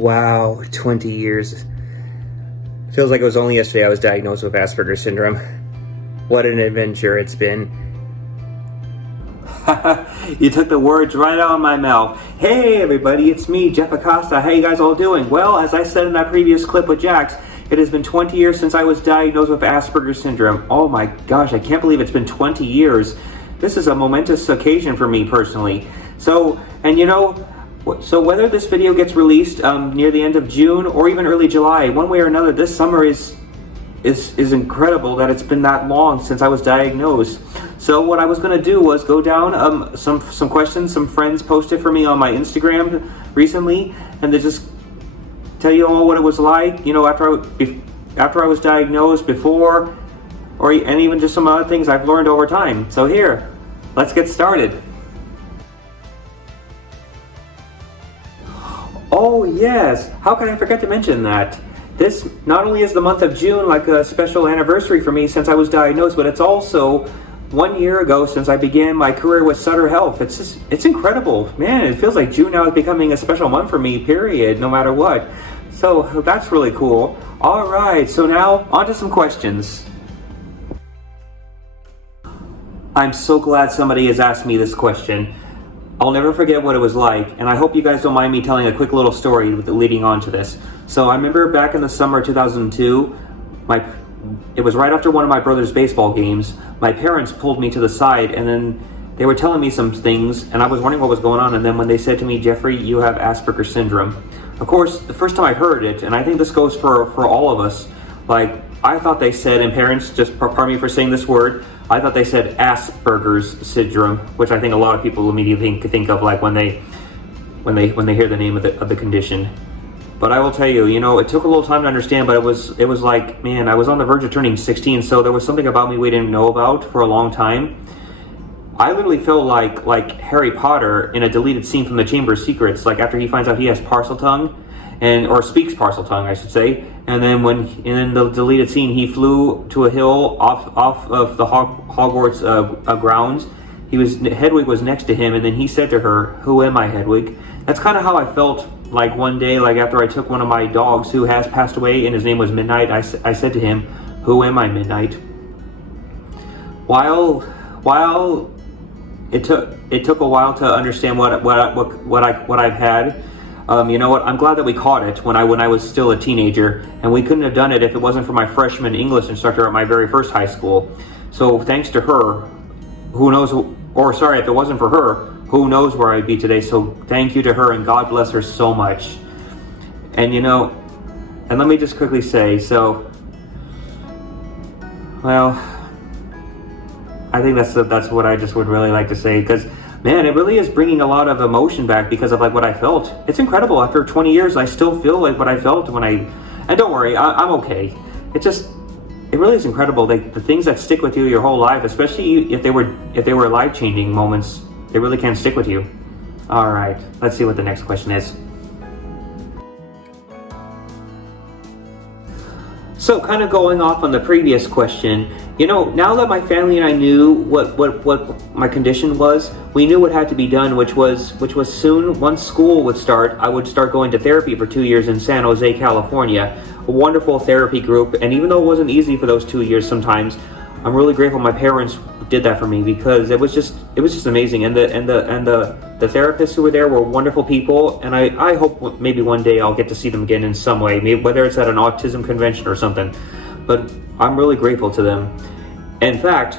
Wow, 20 years. Feels like it was only yesterday I was diagnosed with Asperger syndrome. What an adventure it's been. You took the words right out of my mouth. Hey everybody, it's me, Jeff Acosta. How you guys all doing? Well, as I said in that previous clip with Jax, it has been 20 years since I was diagnosed with Asperger syndrome. Oh my gosh, I can't believe it's been 20 years. This is a momentous occasion for me personally. So whether this video gets released near the end of June or even early July, one way or another, this summer is incredible that it's been that long since I was diagnosed. So what I was going to do was go down some questions some friends posted for me on my Instagram recently, and to just tell you all what it was like, after I was diagnosed, before, and even just some other things I've learned over time. So here, let's get started. Oh yes, how can I forget to mention that? This not only is the month of June like a special anniversary for me since I was diagnosed, but it's also 1 year ago since I began my career with Sutter Health. It's incredible. Man, it feels like June now is becoming a special month for me, period, no matter what. So that's really cool. All right, so now on to some questions. I'm so glad somebody has asked me this question. I'll never forget what it was like, and I hope you guys don't mind me telling a quick little story leading on to this. So I remember back in the summer of 2002, it was right after one of my brother's baseball games. My parents pulled me to the side, and then they were telling me some things, and I was wondering what was going on. And then when they said to me, "Jeffrey, you have Asperger syndrome," of course, the first time I heard it, and I think this goes for all of us, like I thought they said, and parents, just pardon me for saying this word, I thought they said Asperger's syndrome, which I think a lot of people immediately think of like when they hear the name of the condition. But I will tell you, it took a little time to understand, but it was like, man, I was on the verge of turning 16, so there was something about me we didn't know about for a long time. I literally felt like Harry Potter in a deleted scene from the Chamber of Secrets, like after he finds out he has parcel tongue, or speaks parcel tongue, I should say. And then in the deleted scene, he flew to a hill off of the Hogwarts grounds. Hedwig was next to him, and then he said to her, "Who am I, Hedwig?" That's kind of how I felt like one day, like after I took one of my dogs who has passed away, and his name was Midnight. I said to him, "Who am I, Midnight?" While it took a while to understand what I've had. You know what? I'm glad that we caught it when I was still a teenager, and we couldn't have done it if it wasn't for my freshman English instructor at my very first high school. So thanks to her, if it wasn't for her, who knows where I'd be today. So thank you to her, and God bless her so much. And and let me just quickly say, I think that's what I just would really like to say, because man, it really is bringing a lot of emotion back because of like what I felt. It's incredible. After 20 years, I still feel like what I felt and don't worry, I'm okay. It really is incredible. Like the things that stick with you your whole life, especially if they were life-changing moments, they really can stick with you. All right, let's see what the next question is. So kind of going off on the previous question, now that my family and I knew what my condition was, we knew what had to be done, which was soon, once school would start, I would start going to therapy for 2 years in San Jose, California, a wonderful therapy group. And even though it wasn't easy for those 2 years sometimes, I'm really grateful my parents did that for me, because it was just amazing. And the therapists who were there were wonderful people, and I hope maybe one day I'll get to see them again in some way, maybe whether it's at an autism convention or something. But I'm really grateful to them. In fact,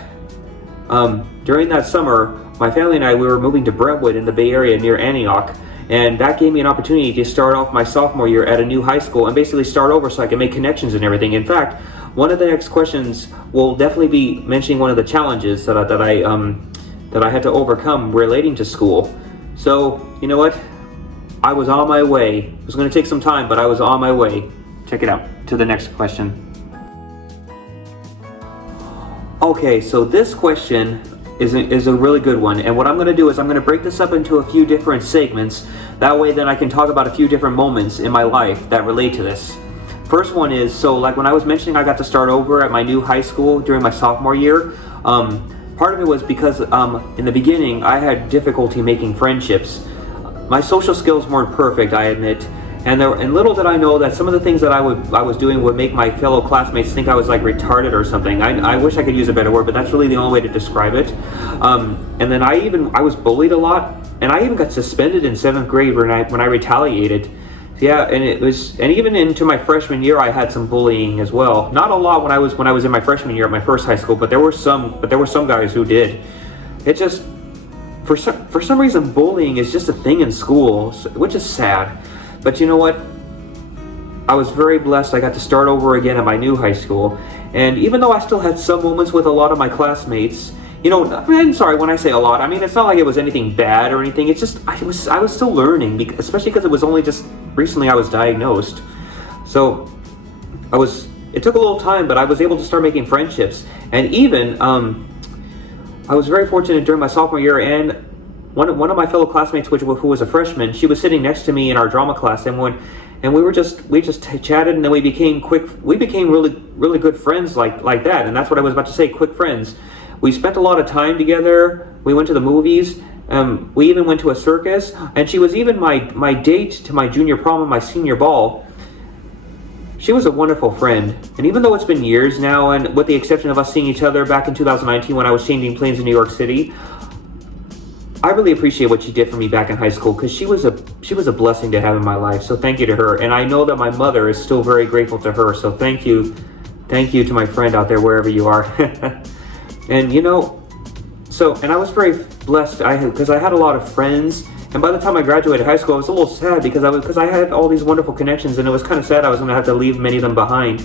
during that summer, my family and we were moving to Brentwood in the Bay Area near Antioch, and that gave me an opportunity to start off my sophomore year at a new high school and basically start over so I can make connections and everything. In fact, one of the next questions will definitely be mentioning one of the challenges that I had to overcome relating to school. So, you know what? I was on my way. It was going to take some time, but I was on my way. Check it out. To the next question. Okay, so this question is a really good one, and what I'm going to do is I'm going to break this up into a few different segments. That way then I can talk about a few different moments in my life that relate to this. First one is, so like when I was mentioning I got to start over at my new high school during my sophomore year, part of it was because in the beginning I had difficulty making friendships. My social skills weren't perfect, I admit, And little did I know that some of the things that I was doing would make my fellow classmates think I was like retarded or something. I wish I could use a better word, but that's really the only way to describe it. And then I was bullied a lot, and I even got suspended in 7th grade when I retaliated. Yeah, and even into my freshman year, I had some bullying as well. Not a lot when I was in my freshman year at my first high school, but there were some guys who did. It just for some reason bullying is just a thing in school, which is sad. But you know what? I was very blessed. I got to start over again at my new high school. And even though I still had some moments with a lot of my classmates, I'm sorry when I say a lot. I mean, it's not like it was anything bad or anything. It's just I was still learning, especially because it was only just recently I was diagnosed. So it took a little time, but I was able to start making friendships. And even I was very fortunate during my sophomore year, and one of my fellow classmates, who was a freshman, she was sitting next to me in our drama class, and we just chatted, and then we became really really good friends like that. And that's what I was about to say, quick friends. We spent a lot of time together. We went to the movies. We even went to a circus, and she was even my date to my junior prom and my senior ball. She was a wonderful friend, and even though it's been years now, and with the exception of us seeing each other back in 2019 when I was changing planes in New York City, I really appreciate what she did for me back in high school, because she was a blessing to have in my life. So thank you to her, and I know that my mother is still very grateful to her. So thank you to my friend out there wherever you are. And and I was very blessed because I had a lot of friends. And by the time I graduated high school, I was a little sad because I had all these wonderful connections, and it was kind of sad I was going to have to leave many of them behind.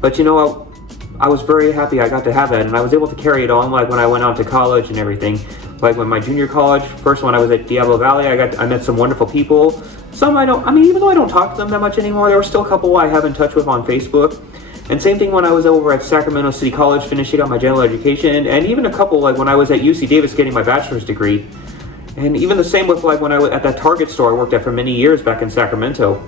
But I was very happy I got to have that, and I was able to carry it on like when I went on to college and everything. Like when my junior college, first when I was at Diablo Valley, I met some wonderful people. Some even though I don't talk to them that much anymore, there were still a couple I have in touch with on Facebook. And same thing when I was over at Sacramento City College finishing up my general education, and even a couple like when I was at UC Davis getting my bachelor's degree. And even the same with like when I was at that Target store I worked at for many years back in Sacramento.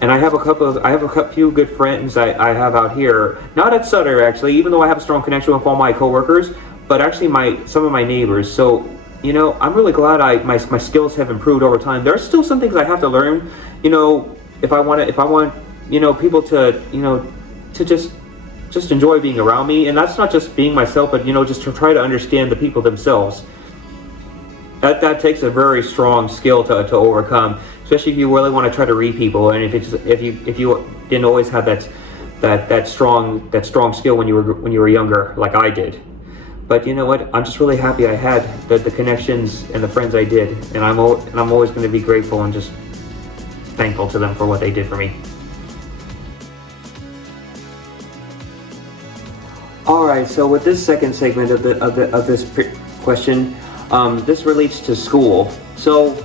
And I have a few good friends I have out here, not at Sutter actually, even though I have a strong connection with all my coworkers, but actually some of my neighbors. So I'm really glad my skills have improved over time. There are still some things I have to learn. If I want people to just enjoy being around me, and that's not just being myself, but just to try to understand the people themselves. That takes a very strong skill to overcome, especially if you really want to try to read people, and if you didn't always have that strong skill when you were younger, like I did. But you know what? I'm just really happy I had the connections and the friends I did, and I'm always going to be grateful and just thankful to them for what they did for me. All right. So with this second segment of this question. This relates to school. So,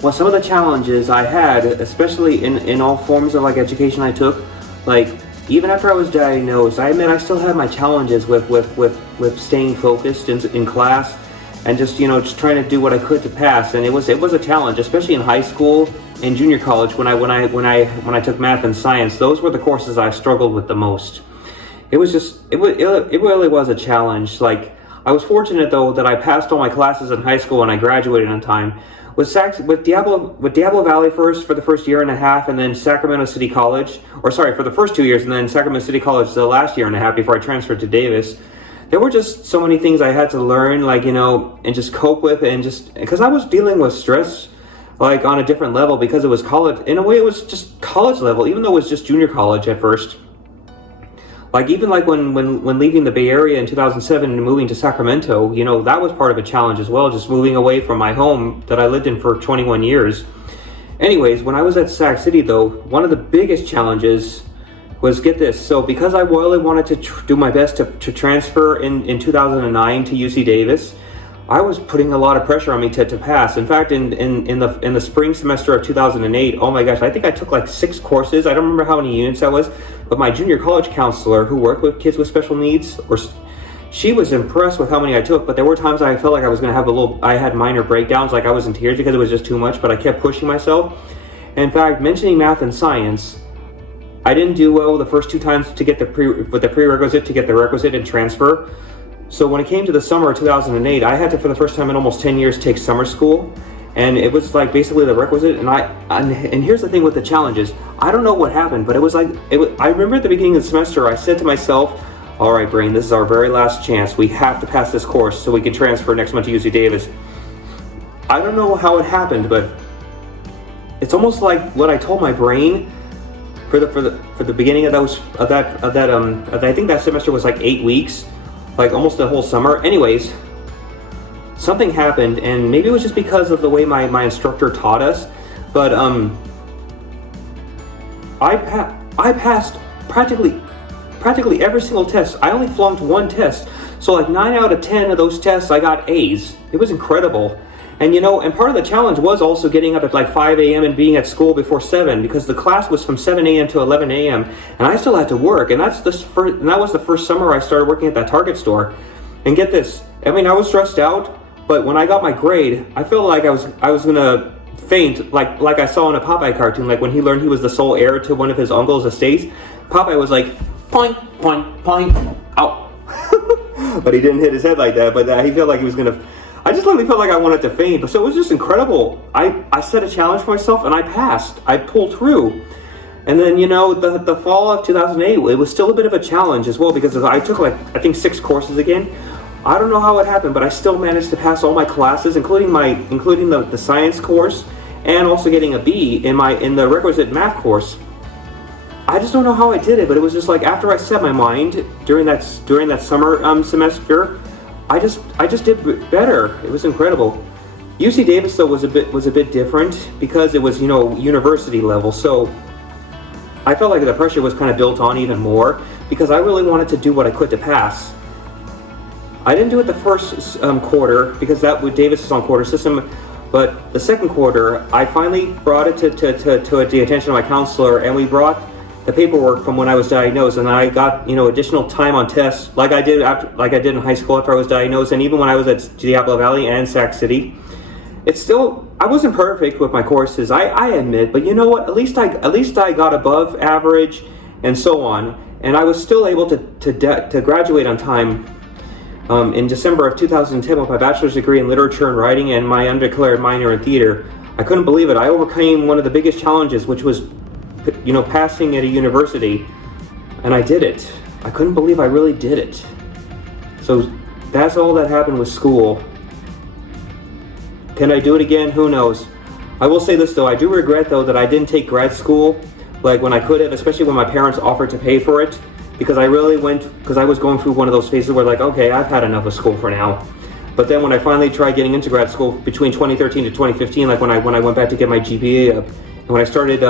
some of the challenges I had, especially in all forms of like education I took, like even after I was diagnosed, I admit I still had my challenges with staying focused in class, and just trying to do what I could to pass. And it was a challenge, especially in high school and junior college when I took math and science. Those were the courses I struggled with the most. It really was a challenge. Like, I was fortunate though that I passed all my classes in high school and I graduated on time. With Diablo Valley first for the first year and a half, and then Sacramento City College, for the first 2 years, and then Sacramento City College the last year and a half before I transferred to Davis. There were just so many things I had to learn, and just cope with, and just because I was dealing with stress, like on a different level, because it was college. In a way, it was just college level, even though it was just junior college at first. Like even like when leaving the Bay Area in 2007 and moving to Sacramento, that was part of a challenge as well, just moving away from my home that I lived in for 21 years. Anyways, when I was at Sac City though, one of the biggest challenges was, get this, so because I really wanted to do my best to transfer in 2009 to UC Davis, I was putting a lot of pressure on me to pass. In fact, in the spring semester of 2008, oh my gosh, I think I took like 6 courses. I don't remember how many units that was, but my junior college counselor who worked with kids with special needs, she was impressed with how many I took. But there were times I felt like I was going to have I had minor breakdowns, like I was in tears because it was just too much, but I kept pushing myself. In fact, mentioning math and science, I didn't do well the first 2 times to get the prerequisite to get the requisite and transfer. So when it came to the summer of 2008, I had to, for the first time in almost 10 years, take summer school. and it was like basically the requisite. And here's the thing with the challenges. I don't know what happened, but it was like I remember at the beginning of the semester, I said to myself, all right, brain, this is our very last chance. We have to pass this course so we can transfer next month to UC Davis. I don't know how it happened, but it's almost like what I told my brain for the beginning of that I think that semester was like 8 weeks, like almost the whole summer. Anyways, something happened, and maybe it was just because of the way my instructor taught us, but I passed practically every single test. I only flunked one test, so like 9 out of 10 of those tests I got A's. It was incredible. And and part of the challenge was also getting up at like 5 a.m. and being at school before 7, because the class was from 7 a.m. to 11 a.m. and I still had to work. And that was the first summer I started working at that Target store. And get this, I mean, I was stressed out, but when I got my grade, I felt like I was gonna faint, like I saw in a Popeye cartoon, like when he learned he was the sole heir to one of his uncle's estates. Popeye was like, point, point, point, ow. But he didn't hit his head like that, but he felt like he was gonna. I just literally felt like I wanted to faint. But so it was just incredible. I set a challenge for myself and I passed. I pulled through. And then, the fall of 2008, it was still a bit of a challenge as well, because I took I think 6 courses again. I don't know how it happened, but I still managed to pass all my classes, including the science course, and also getting a B in the requisite math course. I just don't know how I did it, but it was just like after I set my mind during that summer semester, I just did better. It was incredible. UC Davis though was a bit different because it was university level, so I felt like the pressure was kind of built on even more because I really wanted to do what I could to pass. I didn't do it the first quarter because Davis is on quarter system, but the second quarter I finally brought it to the attention of my counselor, and we brought the paperwork from when I was diagnosed, and I got additional time on tests like I did in high school after I was diagnosed, and even when I was at Diablo Valley and Sac City. I wasn't perfect with my courses, I admit, but you know what? At least I got above average and so on, and I was still able to graduate on time in December of 2010 with my bachelor's degree in literature and writing and my undeclared minor in theater. I couldn't believe it. I overcame one of the biggest challenges, which was passing at a university, and I did it. I couldn't believe I really did it. So that's all that happened with school. Can I do it again? Who knows? I will say this though, I do regret though that I didn't take grad school like when I could have, especially when my parents offered to pay for it, because I was going through one of those phases where okay, I've had enough of school for now. But then when I finally tried getting into grad school between 2013 to 2015, when I went back to get my GPA up, and when I started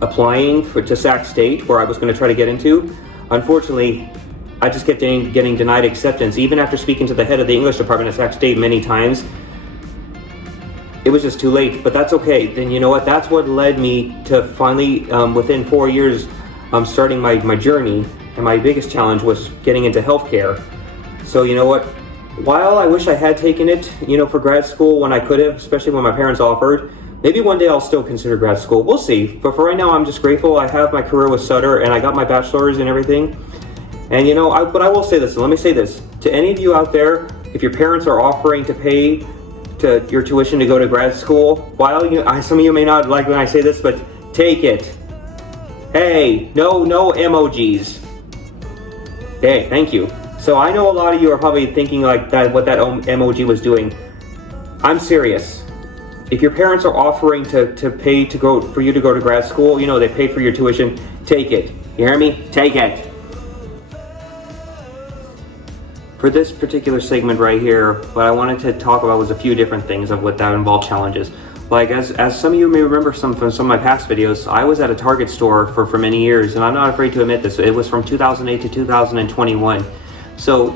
applying to Sac State, where I was going to try to get into, unfortunately, I just kept getting denied acceptance. Even after speaking to the head of the English department at Sac State many times, it was just too late. But that's okay. Then you know what? That's what led me to finally, within 4 years, starting my journey. And my biggest challenge was getting into healthcare. So you know what? While I wish I had taken it, for grad school when I could have, especially when my parents offered, maybe one day I'll still consider grad school. We'll see. But for right now, I'm just grateful. I have my career with Sutter, and I got my bachelor's and everything. And but I will say this, and let me say this. To any of you out there, if your parents are offering to pay your tuition to go to grad school, while some of you may not like when I say this, but take it. Hey, no emojis. Hey, thank you. So I know a lot of you are probably thinking like that, what that emoji was doing. I'm serious. If your parents are offering to pay for you to go to grad school, they pay for your tuition, take it. You hear me? Take it. For this particular segment right here, what I wanted to talk about was a few different things of what that involved challenges. Like as some of you may remember from some of my past videos, I was at a Target store for many years, and I'm not afraid to admit this. It was from 2008 to 2021. So,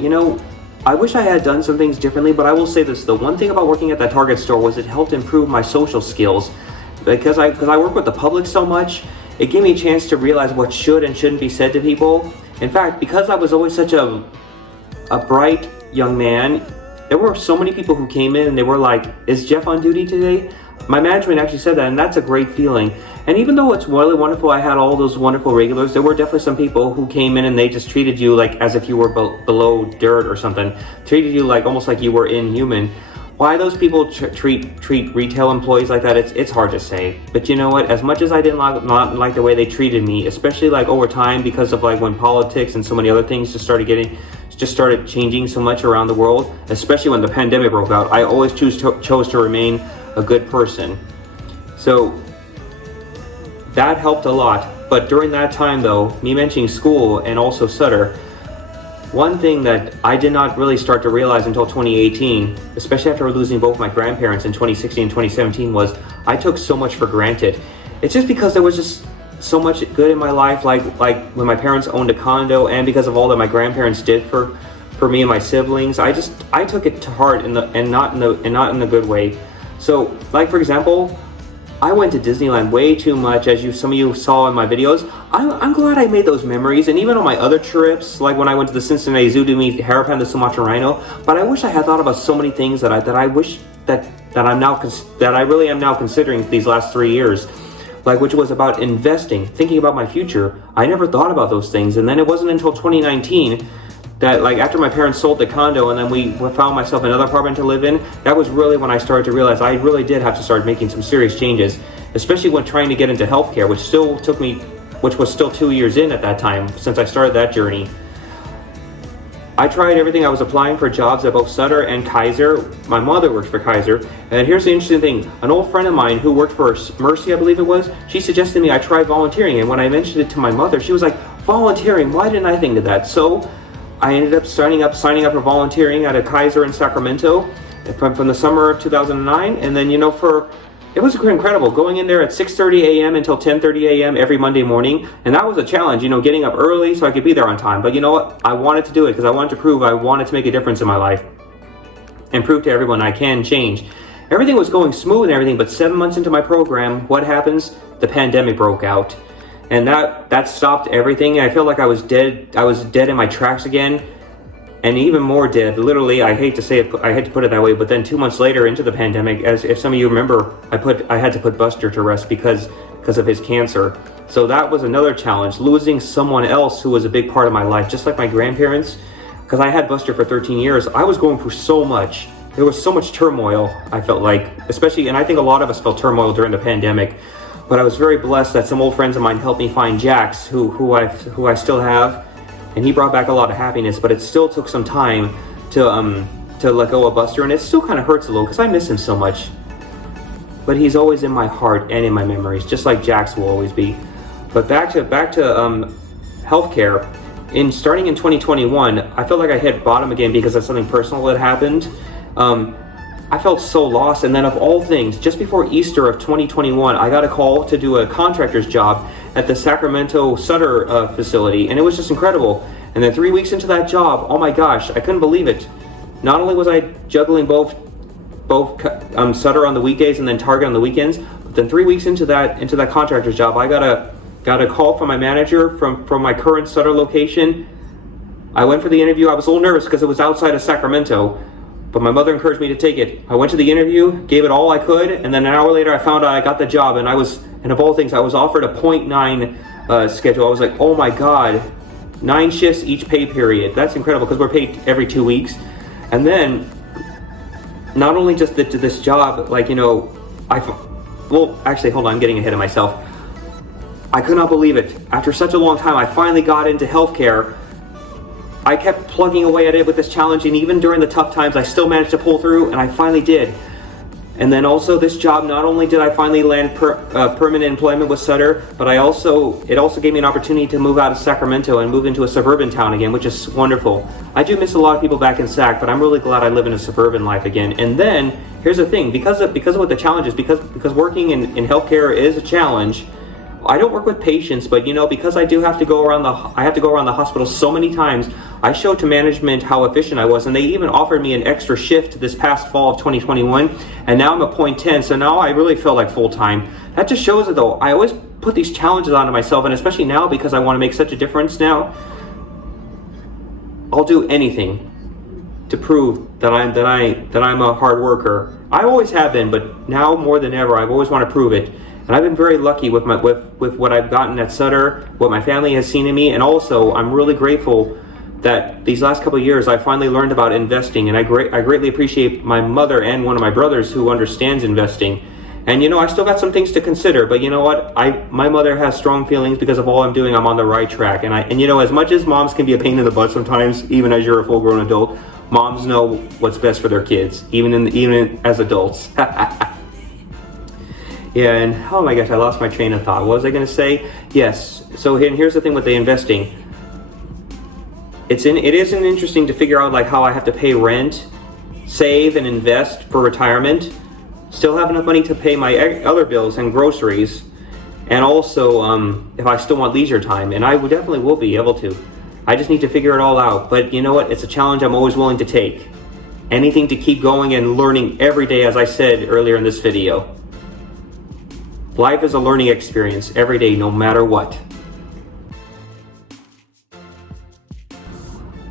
I wish I had done some things differently, but I will say this, the one thing about working at that Target store was it helped improve my social skills. Because I work with the public so much, it gave me a chance to realize what should and shouldn't be said to people. In fact, because I was always such a bright young man, there were so many people who came in and they were like, is Jeff on duty today? My management actually said that, and that's a great feeling. And even though it's really wonderful, I had all those wonderful regulars, there were definitely some people who came in and they just treated you like as if you were below dirt or something. Treated you like almost like you were inhuman. Why those people treat retail employees like that, it's hard to say. But you know what? As much as I didn't not like the way they treated me, especially like over time, because of like when politics and so many other things just started changing so much around the world, especially when the pandemic broke out, I always chose to remain a good person. So that helped a lot. But during that time though, me mentioning school and also Sutter, one thing that I did not really start to realize until 2018, especially after losing both my grandparents in 2016 and 2017, was I took so much for granted. It's just because there was just so much good in my life, like when my parents owned a condo, and because of all that my grandparents did for me and my siblings. I took it to heart and not in the good way. So, like for example, I went to Disneyland way too much, as some of you saw in my videos. I'm glad I made those memories, and even on my other trips, like when I went to the Cincinnati Zoo to meet Hairpan the Sumatra Rhino. But I wish I had thought about so many things that I wish that I really am now considering these last 3 years, like which was about investing, thinking about my future. I never thought about those things, and then it wasn't until 2019 that, like, after my parents sold the condo and then we found myself another apartment to live in, that was really when I started to realize I really did have to start making some serious changes, especially when trying to get into healthcare, which was still 2 years in at that time since I started that journey. I tried everything. I was applying for jobs at both Sutter and Kaiser. My mother worked for Kaiser, and here's the interesting thing. An old friend of mine who worked for Mercy, I believe it was, she suggested to me I try volunteering, and when I mentioned it to my mother, she was like, volunteering, why didn't I think of that? So I ended up signing up for volunteering at a Kaiser in Sacramento from the summer of 2009. And then, it was incredible going in there at 6:30 a.m. until 10:30 a.m. every Monday morning. And that was a challenge, getting up early so I could be there on time. But you know what? I wanted to do it because I wanted to prove I wanted to make a difference in my life and prove to everyone I can change. Everything was going smooth and everything, but 7 months into my program, what happens? The pandemic broke out. And that stopped everything. And I felt like I was dead. I was dead in my tracks again, and even more dead. Literally, I hate to say it, I hate to put it that way, but then 2 months later into the pandemic, as if some of you remember, I had to put Buster to rest because of his cancer. So that was another challenge, losing someone else who was a big part of my life, just like my grandparents. Because I had Buster for 13 years, I was going through so much. There was so much turmoil, I felt like, especially, and I think a lot of us felt turmoil during the pandemic. But I was very blessed that some old friends of mine helped me find Jax, who I still have, and he brought back a lot of happiness. But it still took some time to let go of Buster, and it still kind of hurts a little because I miss him so much. But he's always in my heart and in my memories, just like Jax will always be. But back to healthcare. Starting in 2021, I felt like I hit bottom again because of something personal that happened. I felt so lost, and then of all things, just before Easter of 2021, I got a call to do a contractor's job at the Sacramento Sutter facility, and it was just incredible. And then 3 weeks into that job, oh my gosh, I couldn't believe it. Not only was I juggling both Sutter on the weekdays and then Target on the weekends, but then 3 weeks into that contractor's job, I got a call from my manager from my current Sutter location. I went for the interview. I was a little nervous because it was outside of Sacramento, but my mother encouraged me to take it. I went to the interview, gave it all I could, and then an hour later I found out I got the job, and of all things, I was offered a 0.9 schedule. I was like, oh my God, 9 shifts each pay period. That's incredible because we're paid every 2 weeks. And then, not only just this job, actually, hold on, I'm getting ahead of myself. I could not believe it. After such a long time, I finally got into healthcare. I kept plugging away at it with this challenge, and even during the tough times, I still managed to pull through, and I finally did. And then also this job, not only did I finally land permanent employment with Sutter, but it also gave me an opportunity to move out of Sacramento and move into a suburban town again, which is wonderful. I do miss a lot of people back in Sac, but I'm really glad I live in a suburban life again. And then, here's the thing, because of what the challenge is, because working in healthcare is a challenge, I don't work with patients, but because I do have to go around the hospital so many times, I showed to management how efficient I was, and they even offered me an extra shift this past fall of 2021, and now I'm at 0.10, so now I really feel like full-time. That just shows it though. I always put these challenges onto myself, and especially now because I want to make such a difference now, I'll do anything to prove that I'm a hard worker. I always have been, but now more than ever, I've always want to prove it. And I've been very lucky with what I've gotten at Sutter, what my family has seen in me, and also I'm really grateful that these last couple of years I finally learned about investing, and I greatly appreciate my mother and one of my brothers who understands investing. And I still got some things to consider, but you know what? My mother has strong feelings because of all I'm doing. I'm on the right track, and as much as moms can be a pain in the butt sometimes, even as you're a full-grown adult, moms know what's best for their kids, even as adults. Yeah, and oh my gosh, I lost my train of thought. What was I going to say? Yes. So here's the thing with the investing. It isn't interesting to figure out like how I have to pay rent, save and invest for retirement, still have enough money to pay my other bills and groceries, and also if I still want leisure time, and I definitely will be able to. I just need to figure it all out. But you know what? It's a challenge I'm always willing to take. Anything to keep going and learning every day, as I said earlier in this video. Life is a learning experience every day, no matter what.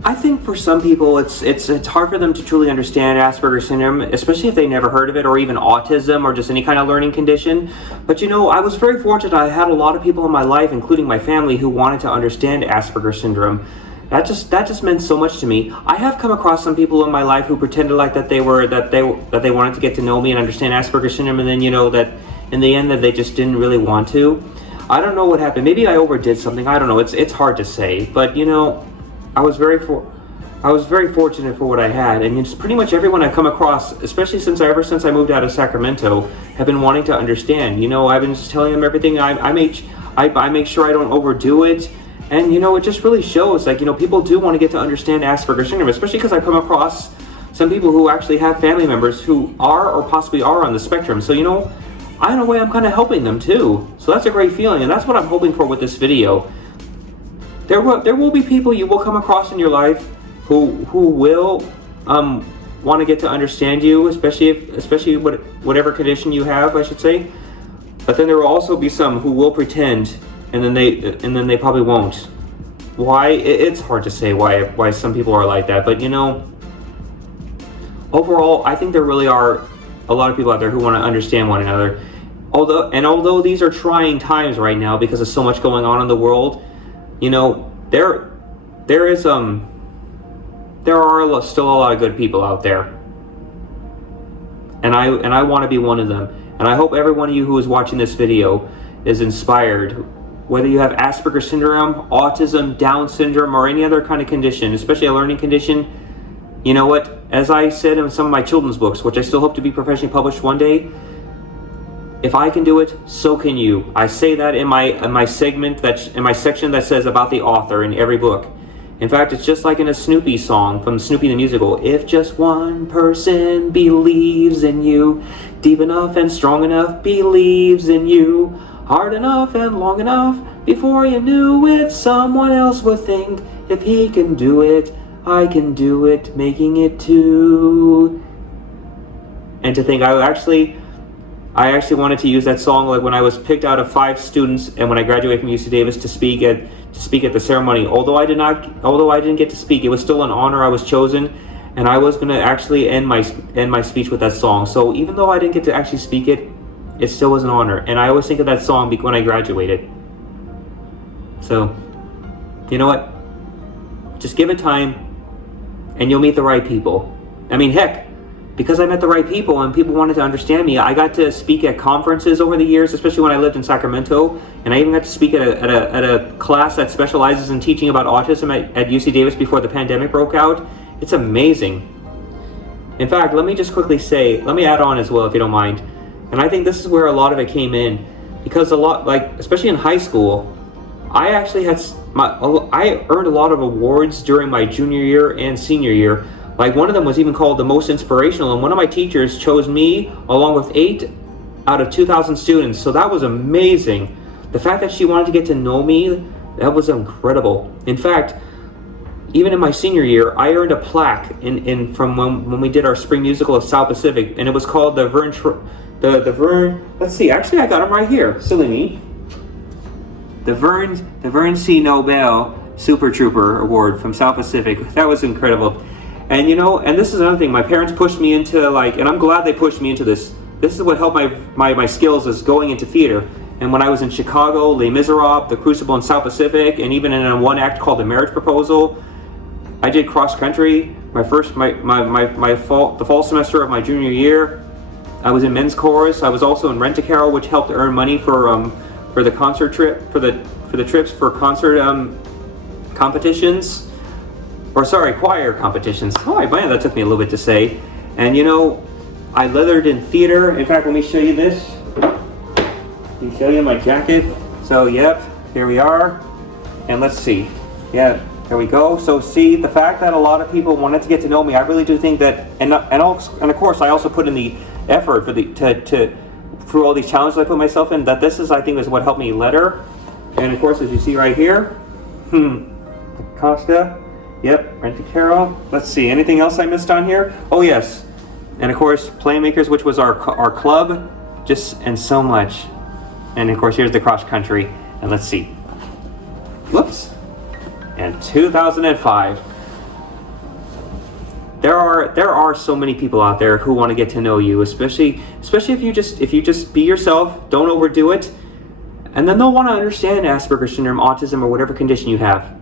I think for some people it's hard for them to truly understand Asperger syndrome, especially if they never heard of it, or even autism, or just any kind of learning condition. But I was very fortunate. I had a lot of people in my life, including my family, who wanted to understand Asperger syndrome. That just meant so much to me. I have come across some people in my life who pretended like that they wanted to get to know me and understand Asperger syndrome, and then that in the end that they just didn't really want to. I don't know what happened. Maybe I overdid something. I don't know. It's hard to say, but I was very fortunate for what I had, and it's pretty much everyone I come across, especially ever since I moved out of Sacramento, have been wanting to understand. I've been just telling them everything. I make sure I don't overdo it, and it just really shows. Like people do want to get to understand Asperger syndrome, especially because I come across some people who actually have family members who are or possibly are on the spectrum. So in a way, I'm kind of helping them too. So that's a great feeling, and that's what I'm hoping for with this video. There will be people you will come across in your life who will want to get to understand you, especially whatever condition you have, I should say. But then there will also be some who will pretend, and then they probably won't. Why? It's hard to say why some people are like that. But overall, I think there really are a lot of people out there who want to understand one another. Although these are trying times right now because of so much going on in the world, there are still a lot of good people out there, and I want to be one of them. And I hope every one of you who is watching this video is inspired, whether you have Asperger syndrome, autism, Down syndrome, or any other kind of condition, especially a learning condition. You know what? As I said in some of my children's books, which I still hope to be professionally published one day, if I can do it, so can you. I say that in my segment, in my section that says about the author in every book. In fact, it's just like in a Snoopy song from Snoopy the Musical. If just one person believes in you, deep enough and strong enough believes in you, hard enough and long enough, before you knew it, someone else would think, if he can do it, I can do it, making it too. And to think, I actually wanted to use that song like when I was picked out of 5 students, and when I graduated from UC Davis to speak at the ceremony. Although I didn't get to speak, it was still an honor. I was chosen, and I was going to actually end my speech with that song. So even though I didn't get to actually speak it, it still was an honor. And I always think of that song when I graduated. So, you know what? Just give it time, and you'll meet the right people. I mean, heck, because I met the right people and people wanted to understand me, I got to speak at conferences over the years, especially when I lived in Sacramento, and I even got to speak at a class that specializes in teaching about autism at UC Davis before the pandemic broke out. It's amazing. In fact, let me just quickly say, let me add on as well, if you don't mind. And I think this is where a lot of it came in, because especially in high school, I actually I earned a lot of awards during my junior year and senior year. Like one of them was even called the most inspirational, and one of my teachers chose me along with 8 out of 2,000 students. So that was amazing. The fact that she wanted to get to know me, that was incredible. In fact, even in my senior year, I earned a plaque from when we did our spring musical of South Pacific, and it was called the Vern. Let's see, actually I got them right here. Silly me. The Vern C. Nobel Super Trooper Award from South Pacific. That was incredible. And and this is another thing, my parents pushed me into and I'm glad they pushed me into this. This is what helped my skills is going into theater. And when I was in Chicago, Les Miserables, The Crucible in South Pacific, and even in a one act called The Marriage Proposal, I did cross country the fall semester of my junior year. I was in men's chorus. I was also in Rent-A-Carol, which helped earn money for the concert trip, for the trips for concert competitions, or sorry, choir competitions. Oh man, that took me a little bit to say. And you know, I leathered in theater. In fact, let me show you this. Let me show you my jacket. So yep, here we are. And let's see. Yeah, there we go. So see, the fact that a lot of people wanted to get to know me, I really do think that, and of course, I also put in the effort for through all these challenges I put myself in. That this is, I think, is what helped me letter. And of course, as you see right here, Acosta. Yep, Rent-A-Carol. Let's see, anything else I missed on here? Oh yes, and of course, Playmakers, which was our club, and so much. And of course, here's the cross country. And let's see. Whoops. And 2005. There are so many people out there who want to get to know you, especially if you just be yourself, don't overdo it, and then they'll want to understand Asperger's syndrome, autism, or whatever condition you have.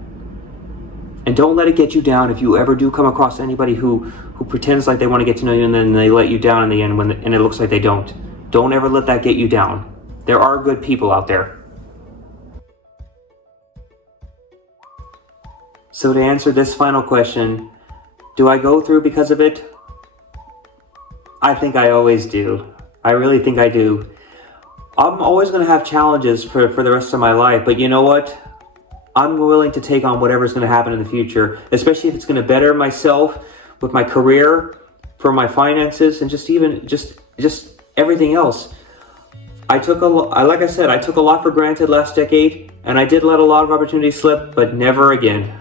And don't let it get you down if you ever do come across anybody who pretends like they want to get to know you and then they let you down in the end and it looks like they don't. Don't ever let that get you down. There are good people out there. So to answer this final question, do I go through because of it? I think I always do. I really think I do. I'm always going to have challenges for the rest of my life, but you know what? I'm willing to take on whatever's going to happen in the future, especially if it's going to better myself with my career, for my finances, and just everything else. Like I said, I took a lot for granted last decade, and I did let a lot of opportunities slip, but never again.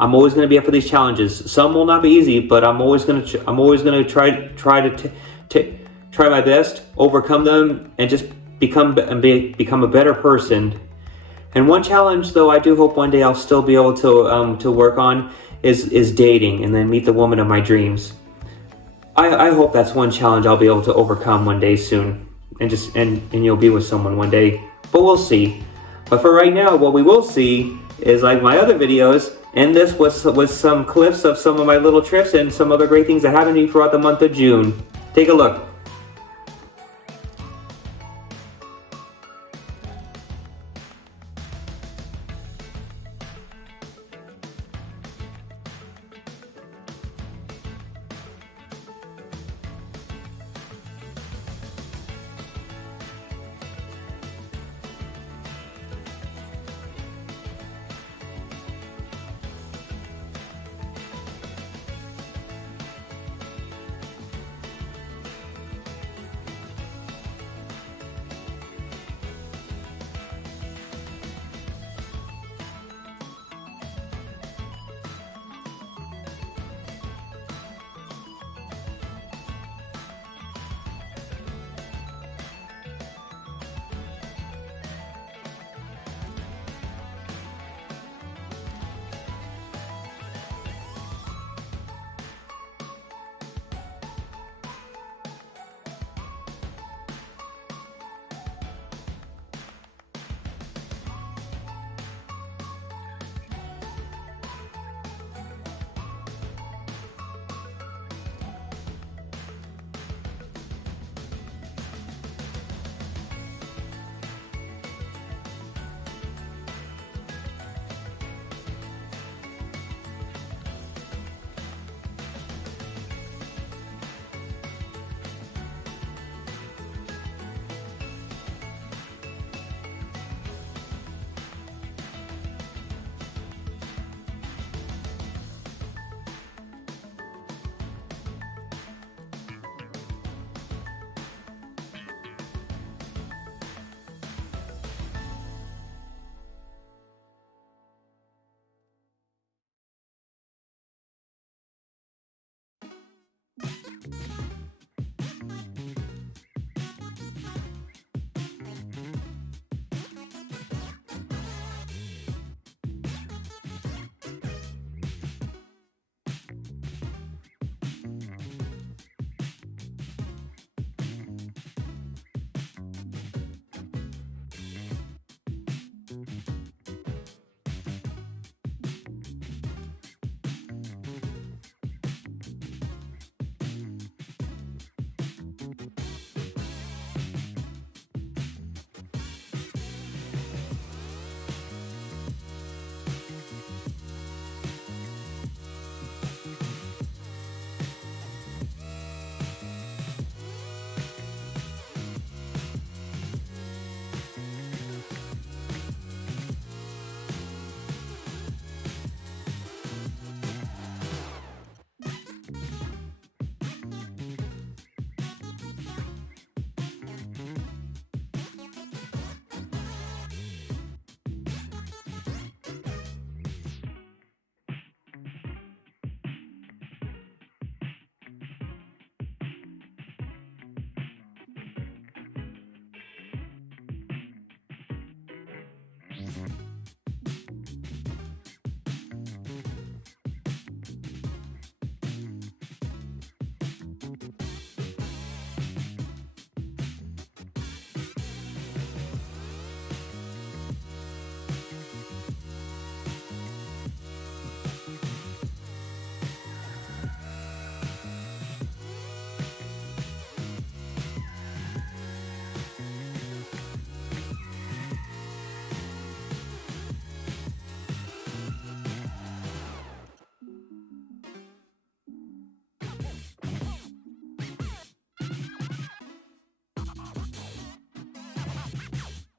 I'm always going to be up for these challenges. Some will not be easy, but I'm always going to try my best, overcome them, and just become a better person. And one challenge, though, I do hope one day I'll still be able to work on is dating and then meet the woman of my dreams. I hope that's one challenge I'll be able to overcome one day soon, and you'll be with someone one day. But we'll see. But for right now, what we will see is like my other videos, and this was some clips of some of my little trips and some other great things that happened to me throughout the month of June. Take a look.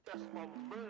That's my man.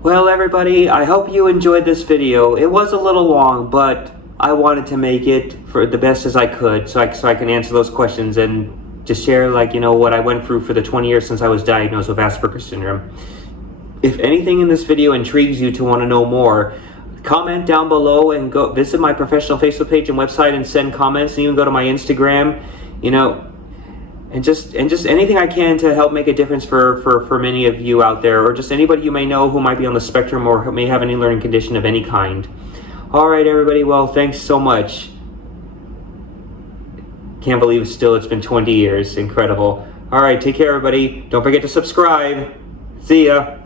Well, everybody, I hope you enjoyed this video. It was a little long, but I wanted to make it for the best as I could so I can answer those questions and just share, like, you know, what I went through for the 20 years since I was diagnosed with Asperger syndrome. If anything in this video intrigues you to want to know more, comment down below and go visit my professional Facebook page and website and send comments, and even go to my Instagram, you know, and just anything I can to help make a difference for many of you out there, or just anybody you may know who might be on the spectrum or who may have any learning condition of any kind. All right, everybody. Well, thanks so much. Can't believe it's been 20 years. Incredible. All right, take care, everybody. Don't forget to subscribe. See ya.